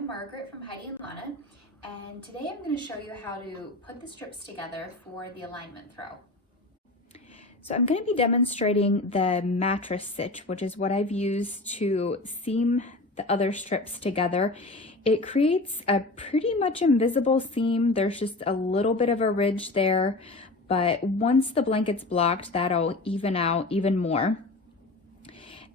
I'm Margaret from Heidi and Lana, and today I'm going to show you how to put the strips together for the alignment throw. So I'm going to be demonstrating the mattress stitch, which is what I've used to seam the other strips together. It creates a pretty much invisible seam. There's just a little bit of a ridge there, but once the blanket's blocked, that'll even out even more.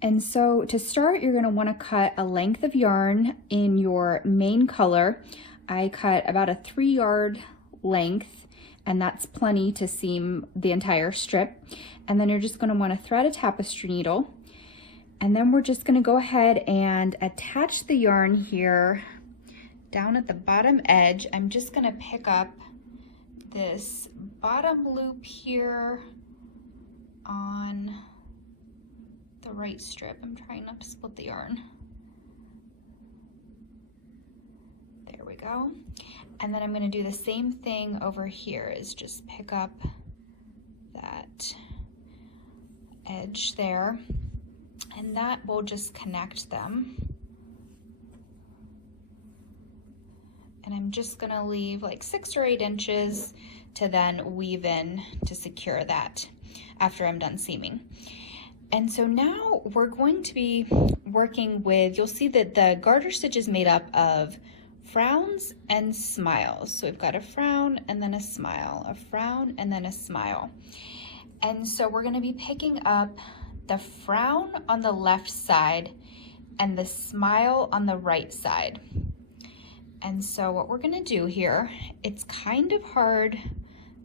And so to start, you're going to want to cut a length of yarn in your main color. I cut about a 3-yard length, and that's plenty to seam the entire strip. And then you're just going to want to thread a tapestry needle. And then we're just going to go ahead and attach the yarn here down at the bottom edge. I'm just going to pick up this bottom loop here on the right strip. I'm trying not to split the yarn. There we go. And then I'm going to do the same thing over here, is just pick up that edge there, and that will just connect them. And I'm just going to leave like 6 or 8 inches to then weave in to secure that after I'm done seaming. And so now we're going to be working with, you'll see that the garter stitch is made up of frowns and smiles. So we've got a frown and then a smile, a frown and then a smile. And so we're going to be picking up the frown on the left side and the smile on the right side. And so what we're going to do here, it's kind of hard,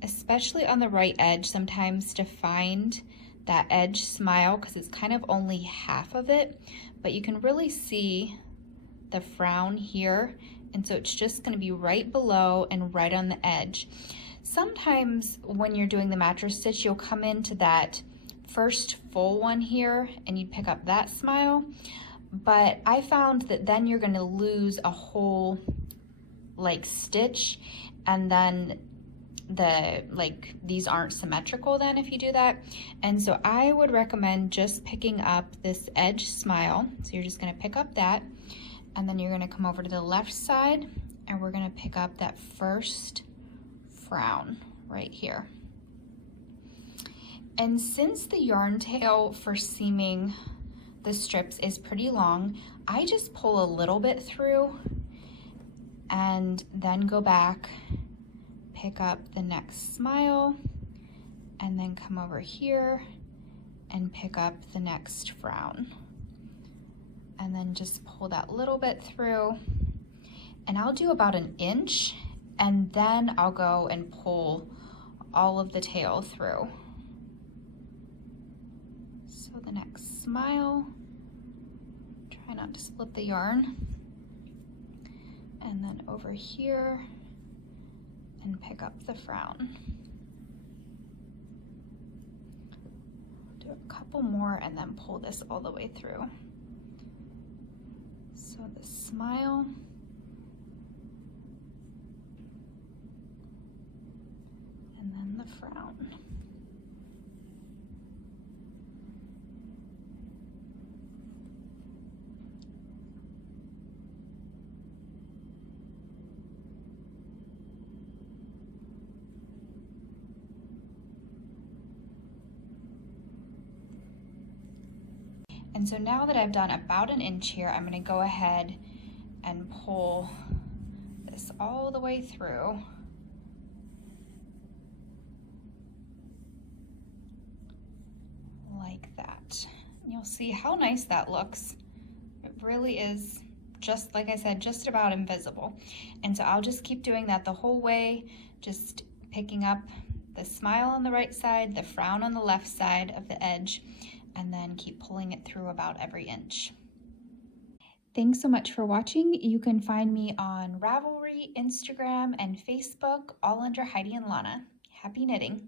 especially on the right edge sometimes, to find that edge smile because it's kind of only half of it, but you can really see the frown here, and so it's just going to be right below and right on the edge. Sometimes when you're doing the mattress stitch, you'll come into that first full one here and you pick up that smile, but I found that then you're going to lose a whole like stitch, and then these aren't symmetrical then if you do that. And so I would recommend just picking up this edge smile. So you're just going to pick up that, and then you're going to come over to the left side and we're going to pick up that first frown right here. And since the yarn tail for seaming the strips is pretty long, I just pull a little bit through and then go back, pick up the next smile, and then come over here and pick up the next frown. And then just pull that little bit through. And I'll do about 1 inch, and then I'll go and pull all of the tail through. So the next smile, try not to split the yarn. And then over here, and pick up the frown. Do a couple more and then pull this all the way through. So the smile, and then the frown. And so now that I've done about 1 inch here, I'm going to go ahead and pull this all the way through. Like that. And you'll see how nice that looks. It really is, just like I said, just about invisible. And so I'll just keep doing that the whole way, just picking up the smile on the right side, the frown on the left side of the edge, and then keep pulling it through about every inch. Thanks so much for watching. You can find me on Ravelry, Instagram, and Facebook, all under Heidi and Lana. Happy knitting!